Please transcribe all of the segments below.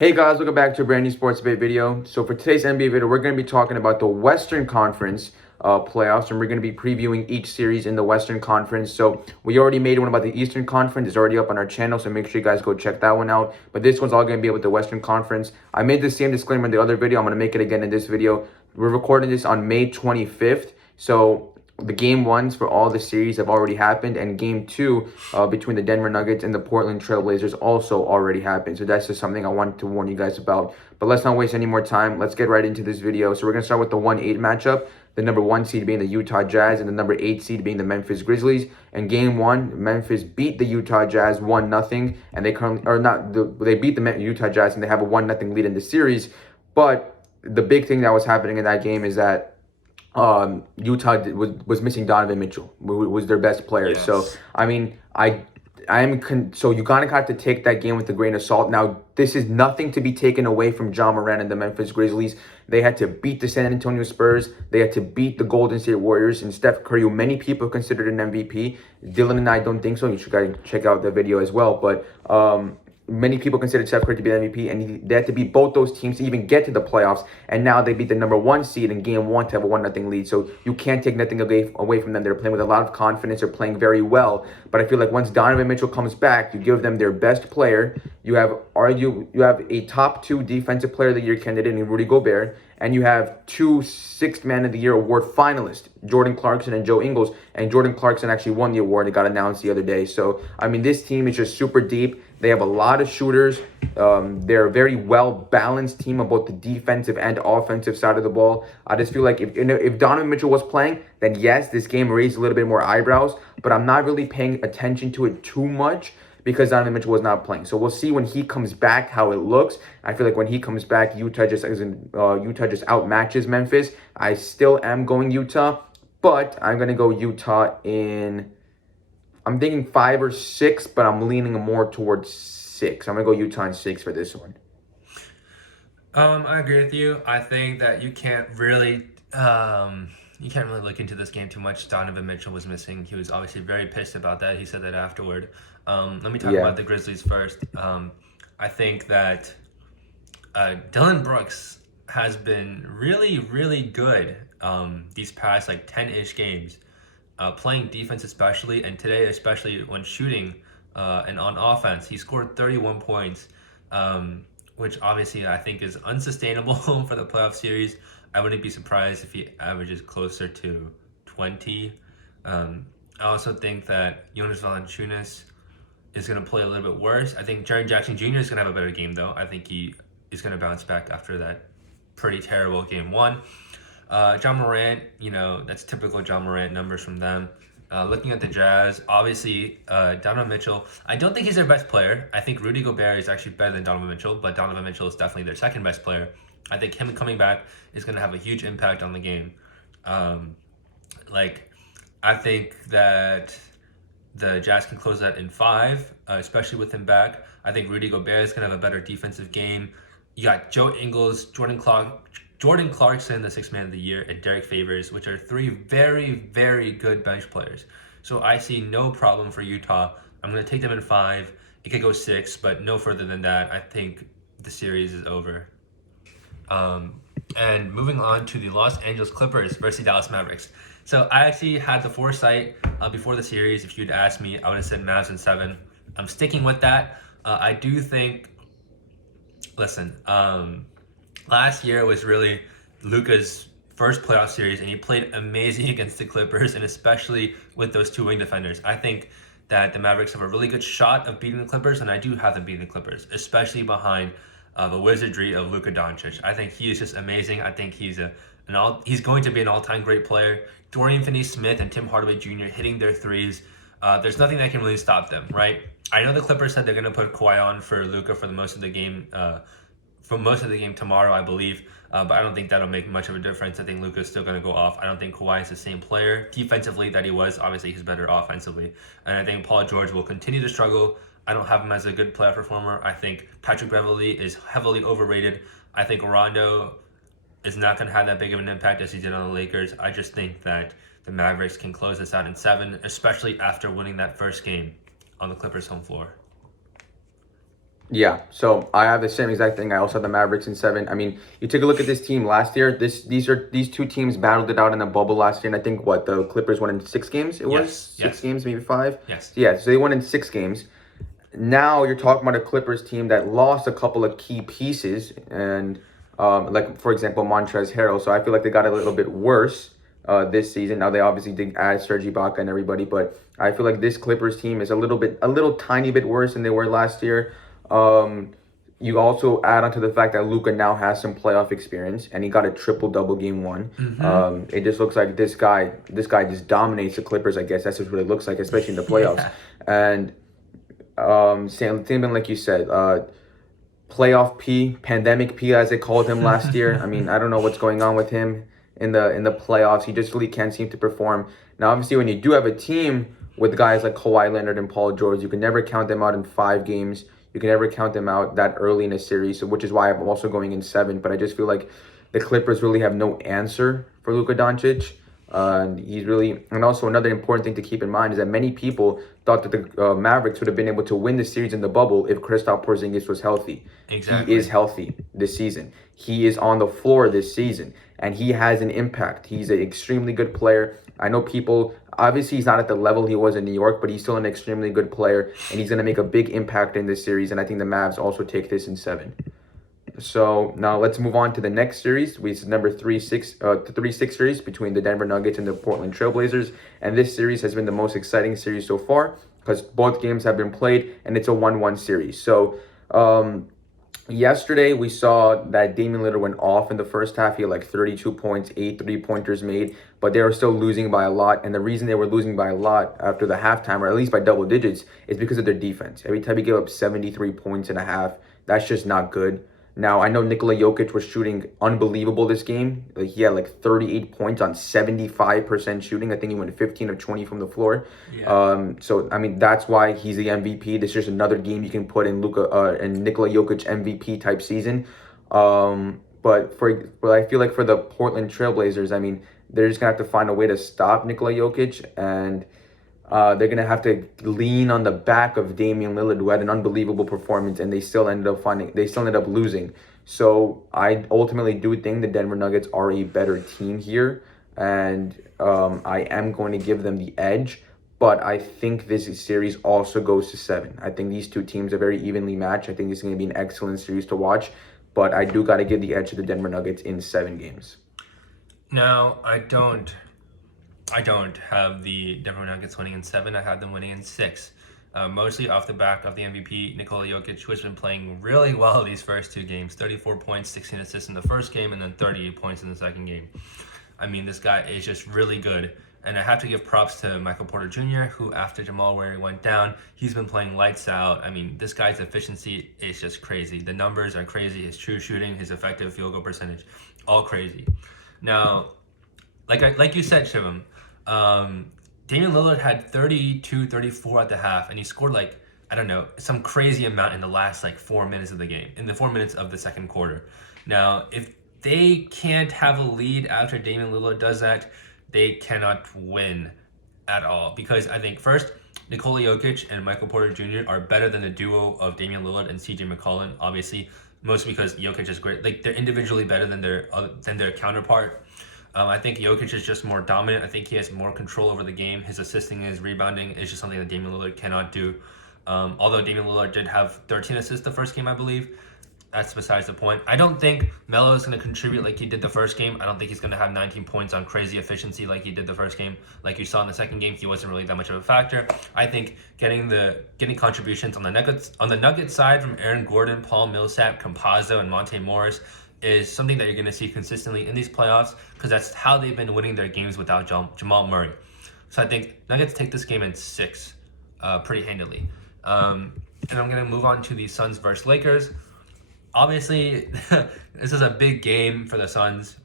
Hey guys, welcome back to a brand new sports debate video. So for today's NBA video, we're going to be talking about the Western Conference playoffs, and we're going to be previewing each series in the Western Conference. So we already made one about the Eastern Conference. It's already up on our channel, so make sure you guys go check that one out. But this one's all going to be about the Western Conference. I made the same disclaimer in the other video. I'm going to make it again in this video. We're recording this on May 25th. So the game ones for all the series have already happened, and game two between the Denver Nuggets and the Portland Trailblazers also already happened. So that's just something I wanted to warn you guys about. But let's not waste any more time. Let's get right into this video. So we're going to start with the 1-8 matchup, the number 1 seed being the Utah Jazz and the number 8 seed being the Memphis Grizzlies. In game one, Memphis beat the Utah Jazz 1-0, and they they beat the Utah Jazz and they have a 1-0 lead in the series. But the big thing that was happening in that game is that Utah was missing Donovan Mitchell, who was their best player. Yes. So I mean, so you kind of have to take that game with a grain of salt. Now, this is nothing to be taken away from Ja Morant and the Memphis Grizzlies. They had to beat the San Antonio Spurs. They had to beat the Golden State Warriors and Steph Curry, who many people considered an MVP. Dylan and I don't think so. You should guys check out the video as well. But many people considered Steph Curry to be the MVP, and they had to beat both those teams to even get to the playoffs. And now they beat the number 1 seed in game one to have a 1-0 lead. So you can't take nothing away from them. They're playing with a lot of confidence. They're playing very well. But I feel like once Donovan Mitchell comes back, you give them their best player. You have a top 2 defensive player of the year candidate in Rudy Gobert, and you have 2 Sixth Man of the Year award finalists, Jordan Clarkson and Joe Ingles. And Jordan Clarkson actually won the award. It got announced the other day. So, I mean, this team is just super deep. They have a lot of shooters. They're a very well-balanced team on both the defensive and offensive side of the ball. I just feel like if Donovan Mitchell was playing, then yes, this game raised a little bit more eyebrows. But I'm not really paying attention to it too much because Donovan Mitchell was not playing. So we'll see when he comes back how it looks. I feel like when he comes back, Utah just outmatches Memphis. I still am going Utah, but I'm going to go Utah in... I'm thinking 5 or 6, but I'm leaning more towards 6. I'm going to go Utah in 6 for this one. I agree with you. I think that you can't really look into this game too much. Donovan Mitchell was missing. He was obviously very pissed about that. He said that afterward. Let me talk about the Grizzlies first. I think that Dylan Brooks has been really, really good these past 10-ish games. Playing defense especially, and today especially when shooting and on offense. He scored 31 points, which obviously I think is unsustainable for the playoff series. I wouldn't be surprised if he averages closer to 20. I also think that Jonas Valanciunas is going to play a little bit worse. I think Jaren Jackson Jr. is going to have a better game, though. I think he is going to bounce back after that pretty terrible game one. Ja Morant, that's typical Ja Morant numbers from them. Looking at the Jazz, obviously, Donovan Mitchell, I don't think he's their best player. I think Rudy Gobert is actually better than Donovan Mitchell, but Donovan Mitchell is definitely their second best player. I think him coming back is going to have a huge impact on the game. I think that the Jazz can close that in 5, especially with him back. I think Rudy Gobert is going to have a better defensive game. You got Joe Ingles, Jordan Clarkson, the Sixth Man of the Year, and Derek Favors, which are 3 very, very good bench players. So I see no problem for Utah. I'm going to take them in 5. It could go 6, but no further than that. I think the series is over. And moving on to the Los Angeles Clippers versus Dallas Mavericks. So I actually had the foresight before the series. If you'd asked me, I would have said Mavs in 7. I'm sticking with that. I do think, last year was really Luka's first playoff series, and he played amazing against the Clippers, and especially with those 2 wing defenders. I think that the Mavericks have a really good shot of beating the Clippers, and I do have them beating the Clippers, especially behind the wizardry of Luka Doncic. I think he is just amazing. I think he's going to be an all-time great player. Dorian Finney-Smith and Tim Hardaway Jr. hitting their threes. There's nothing that can really stop them, right? I know the Clippers said they're going to put Kawhi on for Luka for most of the game tomorrow, I believe. But I don't think that'll make much of a difference. I think Luka's still going to go off. I don't think Kawhi is the same player defensively that he was. Obviously, he's better offensively. And I think Paul George will continue to struggle. I don't have him as a good playoff performer. I think Patrick Beverley is heavily overrated. I think Rondo is not going to have that big of an impact as he did on the Lakers. I just think that the Mavericks can close this out in 7, especially after winning that first game on the Clippers' home floor. Yeah, so I have the same exact thing. I also have the Mavericks in 7. I mean, you take a look at this team last year. These two teams battled it out in the bubble last year, and I think what the Clippers won in 6 games. It was Yes, six yes, games, maybe 5. yes. So yeah, so they won in 6 games. Now you're talking about a Clippers team that lost a couple of key pieces, and like for example Montrezl Harrell. So I feel like they got a little bit worse this season. Now they obviously did add Serge Ibaka and everybody, but I feel like this Clippers team is a little tiny bit worse than they were last year. Um, you also add on to the fact that Luka now has some playoff experience, and he got a triple double game one. Mm-hmm. It just looks like this guy just dominates the Clippers. I guess that's just what it looks like, especially in the playoffs. Yeah. And same thing like you said, playoff P, pandemic P as they called him last year. I mean, I don't know what's going on with him in the playoffs. He just really can't seem to perform. Now, obviously, when you do have a team with guys like Kawhi Leonard and Paul George, you can never count them out in 5 games. You can never count them out that early in a series, so which is why I'm also going in 7. But I just feel like the Clippers really have no answer for Luka Doncic. And he's really, and also another important thing to keep in mind is that many people thought that the Mavericks would have been able to win the series in the bubble if Kristaps Porzingis was healthy. Exactly. He is healthy this season. He is on the floor this season, and he has an impact. He's an extremely good player. I know people, obviously he's not at the level he was in New York, but he's still an extremely good player, and he's going to make a big impact in this series, and I think the Mavs also take this in 7. So now let's move on to the next series, which is number 3-6 series between the Denver Nuggets and the Portland Trailblazers. And this series has been the most exciting series so far because both games have been played and it's a 1-1 series. So yesterday we saw that Damian Lillard went off in the first half. He had like 32 points, 8 3-pointers made, but they were still losing by a lot. And the reason they were losing by a lot after the halftime, or at least by double digits, is because of their defense. Every time you give up 73 points and a half, that's just not good. Now, I know Nikola Jokic was shooting unbelievable this game. Like, he had like 38 points on 75% shooting. I think he went 15 of 20 from the floor. Yeah. So, I mean, that's why he's the MVP. This is just another game you can put in and Nikola Jokic MVP type season. But I feel like for the Portland Trailblazers, I mean, they're just going to have to find a way to stop Nikola Jokic, and they're gonna have to lean on the back of Damian Lillard, who had an unbelievable performance, and they still ended up losing. So I ultimately do think the Denver Nuggets are a better team here, and I am going to give them the edge. But I think this series also goes to 7. I think these two teams are very evenly matched. I think this is going to be an excellent series to watch. But I do got to give the edge to the Denver Nuggets in 7 games. Now, I don't have the Denver Nuggets winning in 7. I have them winning in 6. Mostly off the back of the MVP, Nikola Jokic, who has been playing really well these first 2 games. 34 points, 16 assists in the first game, and then 38 points in the second game. I mean, this guy is just really good. And I have to give props to Michael Porter Jr., who after Jamal Murray went down, he's been playing lights out. I mean, this guy's efficiency is just crazy. The numbers are crazy. His true shooting, his effective field goal percentage, all crazy. Now, like you said, Shivam, Damian Lillard had 32, 34 at the half, and he scored I don't know, some crazy amount in the last 4 minutes of the game, in the 4 minutes of the second quarter. Now, if they can't have a lead after Damian Lillard does that, they cannot win at all. Because I think, first, Nikola Jokic and Michael Porter Jr. are better than the duo of Damian Lillard and CJ McCollum, obviously, mostly because Jokic is great. They're individually better than their counterpart. I think Jokic is just more dominant. I think he has more control over the game. His assisting and his rebounding is just something that Damian Lillard cannot do. Although Damian Lillard did have 13 assists the first game, I believe. That's besides the point. I don't think Melo is going to contribute like he did the first game. I don't think he's going to have 19 points on crazy efficiency like he did the first game. Like you saw in the second game, he wasn't really that much of a factor. I think getting contributions on the Nuggets side from Aaron Gordon, Paul Millsap, Campazzo, and Monte Morris is something that you're going to see consistently in these playoffs because that's how they've been winning their games without Jamal Murray. So I think Nuggets take this game in 6 pretty handily. And I'm going to move on to the Suns versus Lakers. Obviously, this is a big game for the Suns.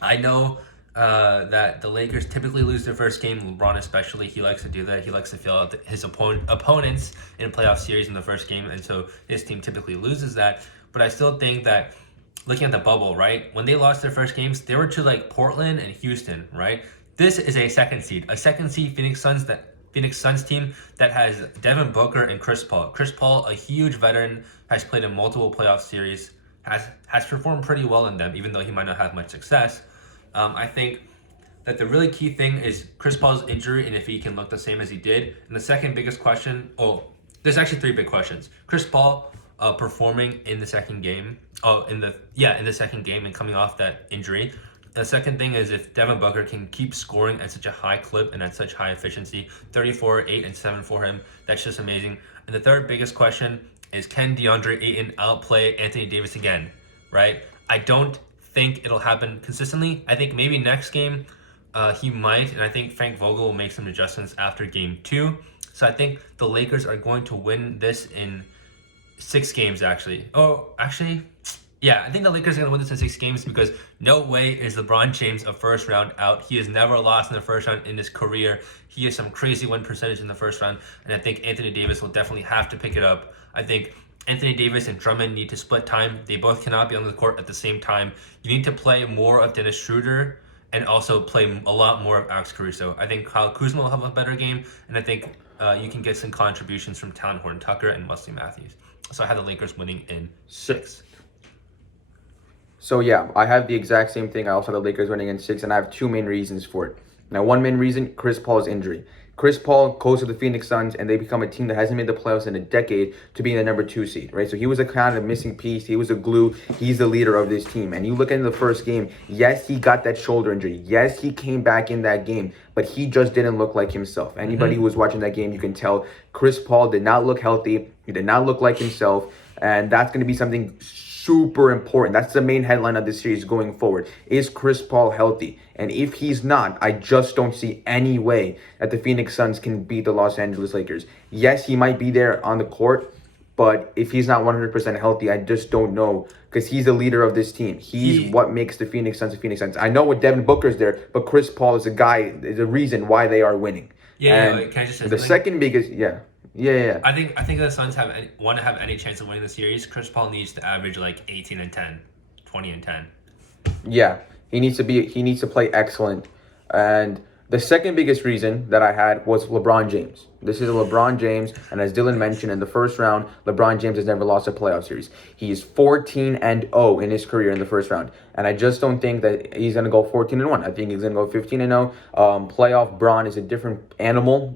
I know that the Lakers typically lose their first game. LeBron especially, he likes to do that. He likes to feel out his opponents in a playoff series in the first game, and so his team typically loses that. But I still think that looking at the bubble, right, when they lost their first games, they were to Portland and Houston, right? This is a second seed Phoenix Suns team that has Devin Booker and Chris Paul. Chris Paul, a huge veteran has played in multiple playoff series, has performed pretty well in them, even though he might not have much success. I think that the really key thing is Chris Paul's injury and if he can look the same as he did. And the second biggest question, there's actually three big questions. Chris Paul performing in the second game. In the second game and coming off that injury. The second thing is if Devin Booker can keep scoring at such a high clip and at such high efficiency, 34, 8, and 7 for him. That's just amazing. And the third biggest question is, can DeAndre Ayton outplay Anthony Davis again, right? I don't think it'll happen consistently. I think maybe next game he might, and I think Frank Vogel will make some adjustments after game 2. So I think the Lakers are going to win this in 6 games, actually. Yeah, I think the Lakers are going to win this in 6 games because no way is LeBron James a first round out. He has never lost in the first round in his career. He has some crazy win percentage in the first round, and I think Anthony Davis will definitely have to pick it up. I think Anthony Davis and Drummond need to split time. They both cannot be on the court at the same time. You need to play more of Dennis Schroeder and also play a lot more of Alex Caruso. I think Kyle Kuzma will have a better game, and I think you can get some contributions from Talon Horton-Tucker and Wesley Matthews. So I have the Lakers winning in 6. So yeah, I have the exact same thing. I also have the Lakers winning in 6, and I have 2 main reasons for it. Now, one main reason, Chris Paul's injury. Chris Paul goes to the Phoenix Suns, and they become a team that hasn't made the playoffs in a decade to be in the number 2 seed, right? So he was a kind of missing piece. He was a glue. He's the leader of this team. And you look into the first game, yes, he got that shoulder injury. Yes, he came back in that game, but he just didn't look like himself. Anybody who was watching that game, you can tell Chris Paul did not look healthy. He did not look like himself, and that's going to be something super important. That's the main headline of this series going forward. Is Chris Paul healthy? And if he's not, I just don't see any way that the Phoenix Suns can beat the Los Angeles Lakers. Yes, he might be there on the court, but if he's not 100% healthy, I just don't know, because he's the leader of this team. He's what makes the Phoenix Suns the Phoenix Suns. I know what Devin Booker's there, but Chris Paul is the reason why they are winning. Can I just say the something? second biggest, Yeah. I think if the Suns want to have any chance of winning the series, Chris Paul needs to average like 18 and 10, 20 and 10. Yeah, he needs to play excellent. And the second biggest reason that I had was LeBron James. This is a LeBron James, and as Dylan mentioned in the first round, LeBron James has never lost a playoff series. He is 14-0 in his career in the first round, and I just don't think that he's going to go 14-1. I think he's going to go 15-0. Playoff Bron is a different animal.